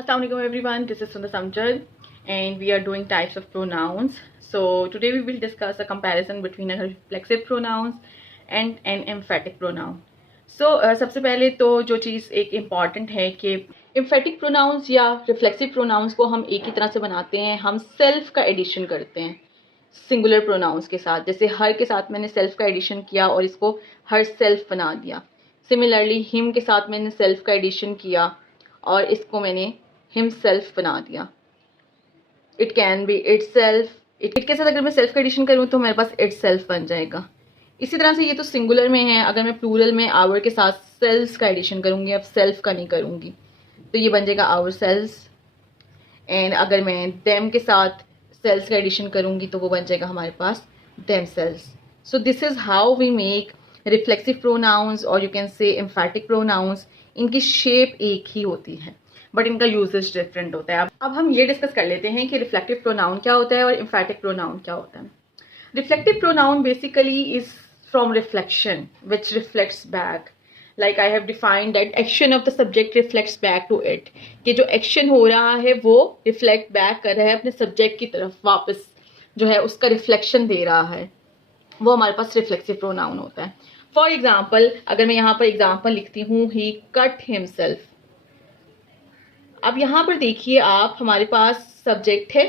Assalamu alaikum everyone, this is Sundar Samjad and we are doing types of pronouns. So today we will discuss a comparison between a reflexive pronouns and an emphatic pronoun. So सबसे पहले तो जो चीज़ एक important है कि emphatic pronouns या reflexive pronouns को हम एक ही तरह से बनाते हैं, हम self का एडिशन करते हैं सिंगुलर प्रोनाउंस के साथ। जैसे हर के साथ मैंने सेल्फ का एडिशन किया और इसको हर सेल्फ बना दिया। सिमिलरली हिम के साथ मैंने सेल्फ का एडिशन किया और इसको मैंने हिम सेल्फ बना दिया। It can be it self, it के साथ अगर मैं सेल्फ का एडिशन करूँ तो मेरे पास इट सेल्फ बन जाएगा। इसी तरह से ये तो सिंगुलर में है, अगर मैं प्लूरल में आवर के साथ सेल्स का एडिशन करूँगी, अब सेल्फ का नहीं करूँगी, तो ये बन जाएगा आवर सेल्स। एंड अगर मैं देम के साथ सेल्स का एडिशन करूँगी तो वो बन जाएगा हमारे पास themselves. So this is how we make reflexive pronouns और you can say emphatic pronounce. इनकी शेप एक ही होती है बट इनका यूजेज डिफरेंट होता है। अब हम ये डिस्कस कर लेते हैं कि रिफ्लेक्टिव प्रोनाउन क्या होता है और एम्फैटिक प्रोनाउन क्या होता है। Reflective pronoun basically is from reflection which reflects back. Like I have defined that action of the subject reflects back to it, कि जो एक्शन हो रहा है वो रिफ्लेक्ट बैक कर रहा है अपने सब्जेक्ट की तरफ, वापस जो है उसका रिफ्लेक्शन दे रहा है, वो हमारे पास रिफ्लेक्सिव प्रोनाउन होता है। फॉर एग्जाम्पल अगर मैं यहाँ पर एग्जाम्पल लिखती हूँ ही कट हिमसेल्फ। अब यहाँ पर देखिए आप, हमारे पास सब्जेक्ट है,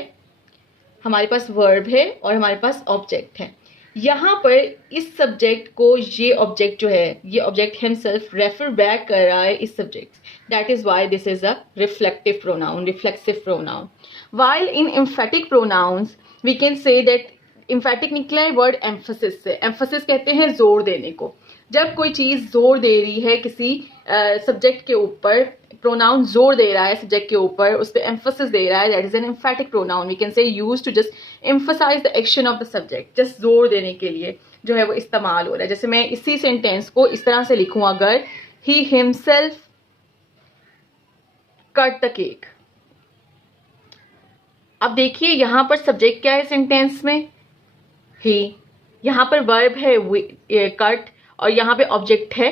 हमारे पास वर्ब है और हमारे पास ऑब्जेक्ट है। यहाँ पर इस सब्जेक्ट को ये ऑब्जेक्ट जो है, ये ऑब्जेक्ट हिमसेल्फ रेफर बैक कर रहा है इस subject. That is why this is a reflective pronoun, reflexive pronoun. While in emphatic pronouns we can say that, emphatic निकला है वर्ड एम्फसिस से। एम्फसिस कहते हैं जोर देने को। जब कोई चीज़ जोर दे रही है किसी सब्जेक्ट के ऊपर, प्रोनाउन जोर दे रहा है सब्जेक्ट के ऊपर, उस पर एम्फसिस दे रहा है, that is an emphatic pronoun. We can say use to just emphasize the action of the subject, just जोर देने के लिए जो है वो इस्तेमाल हो रहा है। जैसे मैं इसी सेंटेंस को इस तरह से लिखूं, अगर ही हिमसेल्फ कट द केक। अब देखिए यहाँ पर सब्जेक्ट क्या है सेंटेंस में, ही। यहाँ पर वर्ब है कट और यहाँ पे ऑब्जेक्ट है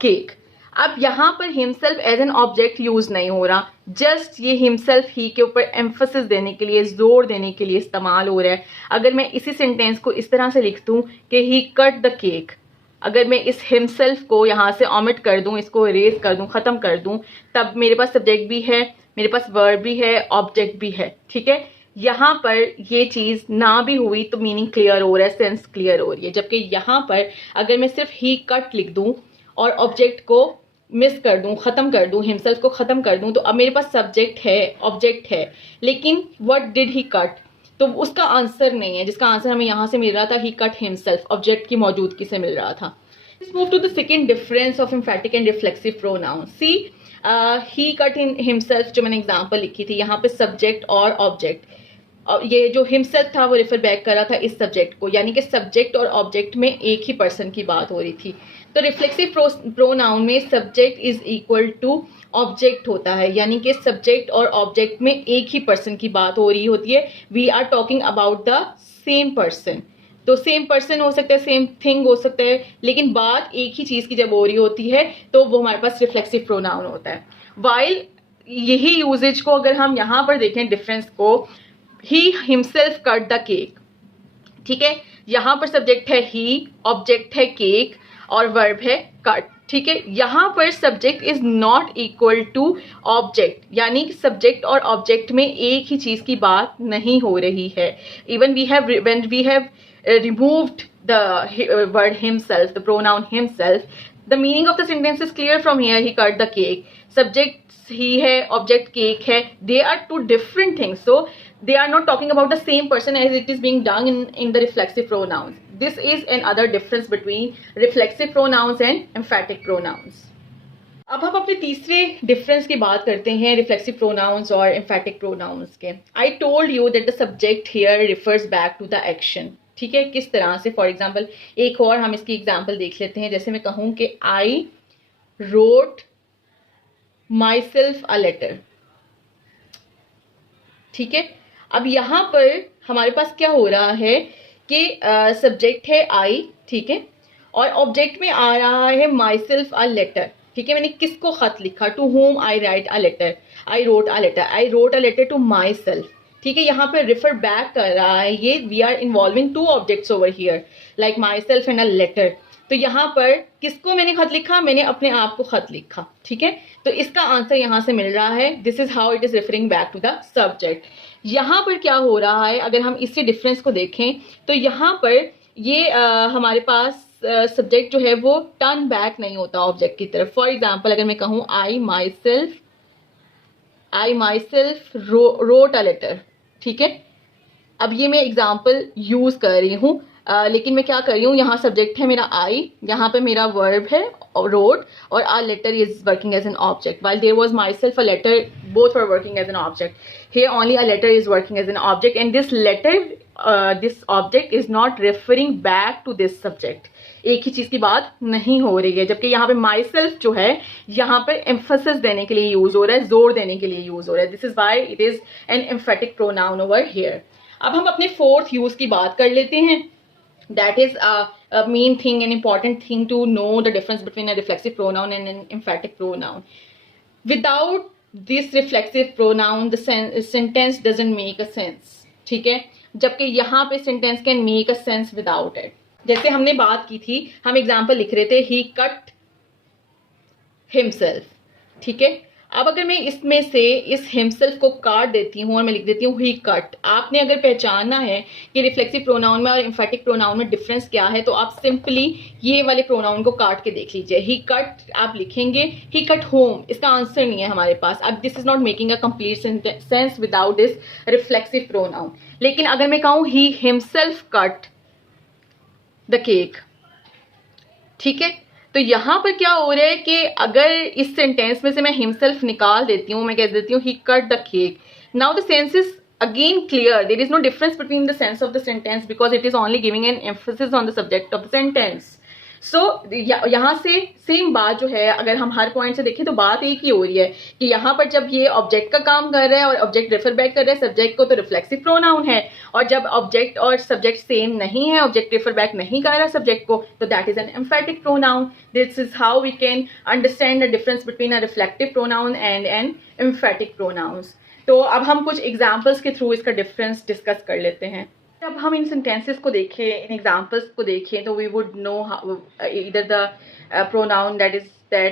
केक। अब यहाँ पर himself as an object use नहीं हो रहा, जस्ट ये हिमसेल्फ ही के ऊपर एम्फसिस देने के लिए, जोर देने के लिए इस्तेमाल हो रहा है। अगर मैं इसी सेंटेंस को इस तरह से लिख दूं कि ही कट द केक, अगर मैं इस हिमसेल्फ को यहाँ से ऑमिट कर दूं, इसको इरेज कर दूं, खत्म कर दूं, तब मेरे पास सब्जेक्ट भी है, मेरे पास वर्ब भी है, ऑब्जेक्ट भी है। ठीक है, यहाँ पर ये चीज ना भी हुई तो मीनिंग क्लियर हो रहा है, सेंस क्लियर हो रही है। जबकि यहाँ पर अगर मैं सिर्फ ही कट लिख दूं और ऑब्जेक्ट को मिस कर दूं, खत्म कर दूं, हिमसेल्फ को खत्म कर दूं, तो अब मेरे पास सब्जेक्ट है, ऑब्जेक्ट है, लेकिन व्हाट डिड ही कट, तो उसका आंसर नहीं है, जिसका आंसर हमें यहाँ से मिल रहा था ही कट हिमसेल्फ, ऑब्जेक्ट की मौजूदगी से मिल रहा था। Let's move to the second difference of emphatic and reflexive pronouns. See, he cut in himself जो मैंने एग्जाम्पल लिखी थी, यहाँ पे सब्जेक्ट और ऑब्जेक्ट, ये जो हिमसेल्फ था वो रेफर बैक कर रहा था इस सब्जेक्ट को, यानी कि सब्जेक्ट और ऑब्जेक्ट में एक ही पर्सन की बात हो रही थी। तो रिफ्लेक्सिव प्रोनाउन में subject is equal to object होता है, यानी कि सब्जेक्ट और ऑब्जेक्ट में एक ही पर्सन की बात हो रही होती है। We are talking about the same person. तो सेम पर्सन हो सकता है, सेम थिंग हो सकता है, लेकिन बात एक ही चीज की जब हो रही होती है तो वो हमारे पास रिफ्लेक्सिव प्रोनाउन होता है। वाइल यही यूजेज को अगर हम यहाँ पर देखें डिफरेंस को, he himself cut the cake, ठीक है, यहाँ पर सब्जेक्ट है ही, ऑब्जेक्ट है केक और वर्ब है कट। ठीक है, यहाँ पर subject is not equal to object, यानी कि सब्जेक्ट और ऑब्जेक्ट में एक ही चीज की बात नहीं हो रही है। Even when we have removed the word himself, the pronoun himself, the meaning of the sentence is clear from here. He cut the cake. Subject he है, object cake है. They are two different things. So they are not talking about the same person as it is being done in the reflexive pronouns. This is another difference between reflexive pronouns and emphatic pronouns. अब हम अपने तीसरे difference की बात करते हैं reflexive pronouns और emphatic pronouns के। I told you that the subject here refers back to the action. ठीक है, किस तरह से, फॉर एग्जाम्पल एक और हम इसकी एग्जाम्पल देख लेते हैं। जैसे मैं कहूँ कि I wrote myself a letter. ठीक है, अब यहाँ पर हमारे पास क्या हो रहा है कि सब्जेक्ट है आई, ठीक है, और ऑब्जेक्ट में आ रहा है माई सेल्फ अ लेटर। ठीक है, मैंने किसको खत लिखा, to whom I write a letter. I wrote a letter to myself, ठीक है, यहाँ पे रिफर बैक कर रहा है ये, we are involving two objects over here like myself and a letter. तो यहाँ पर किसको मैंने खत लिखा, मैंने अपने आप को खत लिखा, ठीक है। तो इसका आंसर यहाँ से मिल रहा है, this is how it is referring back to the subject. यहाँ पर क्या हो रहा है, अगर हम इसी डिफरेंस को देखें तो यहाँ पर ये हमारे पास सब्जेक्ट जो है वो टर्न बैक नहीं होता ऑब्जेक्ट की तरफ। फॉर एग्जाम्पल अगर मैं कहूँ I myself wrote a letter, ठीक है। अब ये मैं एग्जाम्पल यूज कर रही हूँ, लेकिन मैं क्या कर रही हूँ, यहाँ सब्जेक्ट है मेरा आई, यहाँ पे मेरा वर्ब है रोट, और our letter is working as an object, while there was myself a letter, both were working as an object. Here only a letter is working as an object, and this letter, this object is not referring back to this subject. एक ही चीज की बात नहीं हो रही है, जबकि यहाँ पे माई सेल्फ जो है यहाँ पे एम्फोसिस देने के लिए यूज हो रहा है, जोर देने के लिए यूज हो रहा है। This is why it is an emphatic pronoun over here. अब हम अपने फोर्थ यूज की बात कर लेते हैं। That is a main thing, an important thing to know the difference between a reflexive pronoun and an emphatic pronoun. Without this reflexive pronoun, the sentence doesn't make a sense. ठीक है, जबकि यहाँ पे sentence can make a sense without it. जैसे हमने बात की थी, हम एग्जाम्पल लिख रहे थे, he cut himself, ठीक है। अब अगर मैं इसमें से इस हिमसेल्फ को काट देती हूँ और मैं लिख देती हूँ ही कट, आपने अगर पहचानना है कि रिफ्लेक्सिव प्रोनाउन में और एम्फेटिक प्रोनाउन में डिफरेंस क्या है, तो आप सिंपली ये वाले प्रोनाउन को काट के देख लीजिए। ही कट आप लिखेंगे, ही कट होम, इसका आंसर नहीं है हमारे पास। अब this is not making a complete sense without this reflexive pronoun. लेकिन अगर मैं कहूँ ही हिमसेल्फ कट द केक, ठीक है, तो यहां पर क्या हो रहा है कि अगर इस सेंटेंस में से मैं हिमसेल्फ निकाल देती हूँ, मैं कह देती हूँ he cut the cake, now the sense is again clear, there is no difference between the sense of the sentence because it is only giving an emphasis on the subject of the sentence. So यहाँ से same बात जो है, अगर हम हर point से देखें तो बात एक ही हो रही है कि यहाँ पर जब ये ऑब्जेक्ट का काम कर रहा है और ऑब्जेक्ट रेफर बैक कर रहा है सब्जेक्ट को, तो रिफ्लेक्सिव प्रोनाउन है, और जब ऑब्जेक्ट और सब्जेक्ट सेम नहीं है, ऑब्जेक्ट रेफर बैक नहीं कर रहा सब्जेक्ट को, तो that is an emphatic pronoun. This is how we can understand the difference between a reflective pronoun and an emphatic pronouns. तो अब हम कुछ एग्जाम्पल्स के थ्रू इसका डिफरेंस डिस्कस कर लेते हैं। जब हम इन सेंटेंसेस को देखें, इन एग्जांपल्स को देखें, तो we would know either the pronoun that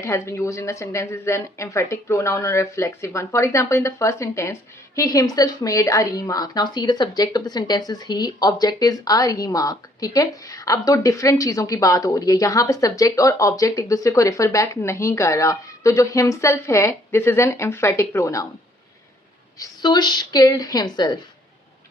has been used in the sentence is an emphatic pronoun or reflexive one. For example, in the first sentence, he himself made a remark. Now see, the subject of the sentence is he, object is a remark. ठीक है, अब दो different चीजों की बात हो रही है। यहाँ पे सब्जेक्ट और ऑब्जेक्ट एक दूसरे को रेफर बैक नहीं कर रहा, तो जो himself है, this is an emphatic pronoun. Sush killed himself,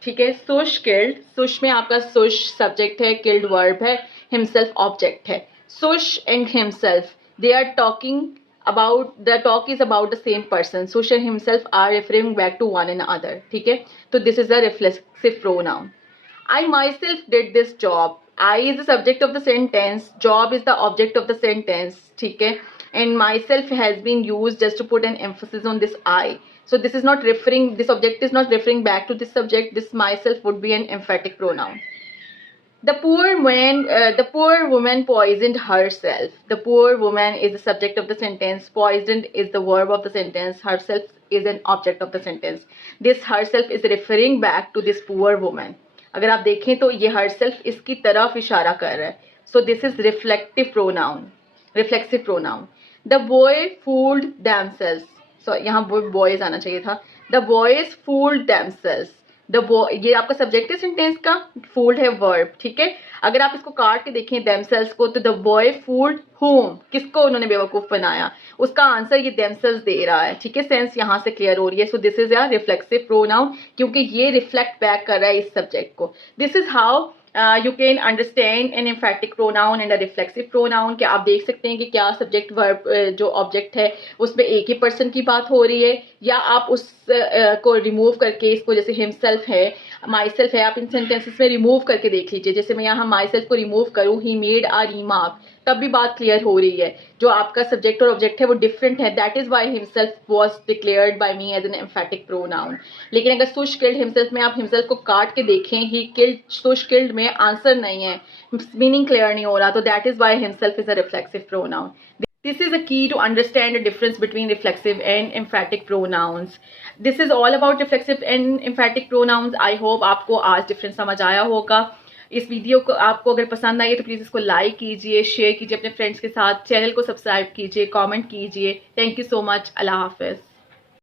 ठीक है, सुश किल्ड, सुश में आपका सुश सब्जेक्ट है, किल्ड वर्ब है, हिमसेल्फ ऑब्जेक्ट है। Sush and himself, they are talking about, the talk is about the same person. Sush and himself are referring back to one and other, ठीक है। तो this is the reflexive pronoun. I myself did this job, I is the subject of the sentence, job is the object of the sentence, ठीक है, and myself has been used just to put an emphasis on this I. So this is not referring, this object is not referring back to this subject, this myself would be an emphatic pronoun. The poor woman poisoned herself. The poor woman is the subject of the sentence, poisoned is the verb of the sentence, herself is an object of the sentence. This herself is referring back to this poor woman. अगर आप देखें तो ये herself इसकी तरफ इशारा कर रहा है. So this is reflective pronoun, reflexive pronoun. The boy fooled themselves. So यहाँ boys आना चाहिए था. The boys fooled themselves. The boy, ये आपका सब्जेक्ट है सेंटेंस का, fooled है वर्ब, ठीक है। अगर आप इसको काट के देखें themselves को, तो the boy fooled whom, किसको उन्होंने बेवकूफ बनाया, उसका आंसर ये themselves दे रहा है, ठीक है। सेंस यहाँ से क्लियर हो रही है। So this is a reflexive pronoun, क्योंकि ये रिफ्लेक्ट बैक कर रहा है इस सब्जेक्ट को। This is how you can understand an emphatic pronoun and a reflexive pronoun। कि आप देख सकते हैं कि क्या सब्जेक्ट वर्ब जो ऑब्जेक्ट है उसमें एक ही पर्सन की बात हो रही है, या आप उस को रिमूव करके इसको, जैसे हिमसेल्फ है, माई सेल्फ है, आप इन सेंटेंसेस में रिमूव करके देख लीजिए। जैसे मैं यहाँ माई सेल्फ को रिमूव करूँ, ही मेड अ रिमार्क, तब भी बात क्लियर हो रही है। जो आपका सब्जेक्ट और ऑब्जेक्ट है वो डिफरेंट है, that is why himself was declared by me as an emphatic pronoun. लेकिन अगर सुश किल्ड हिमसेल्फ में आप हिमसेल्फ को काट के देखें, ही किल्ड, सुश किल्ड में आंसर नहीं है, मीनिंग क्लियर नहीं हो रहा, तो that is why himself is a reflexive pronoun. This is a key to understand the difference between reflexive and emphatic pronouns. This is all about reflexive and emphatic pronouns. I hope आपको आज difference समझ आया होगा. इस video को आपको अगर पसंद आई है तो प्लीज़ इसको लाइक कीजिए, शेयर कीजिए अपने फ्रेंड्स के साथ, चैनल को सब्सक्राइब कीजिए, कमेंट कीजिए. Thank you so much. अल्लाह हाफिज़.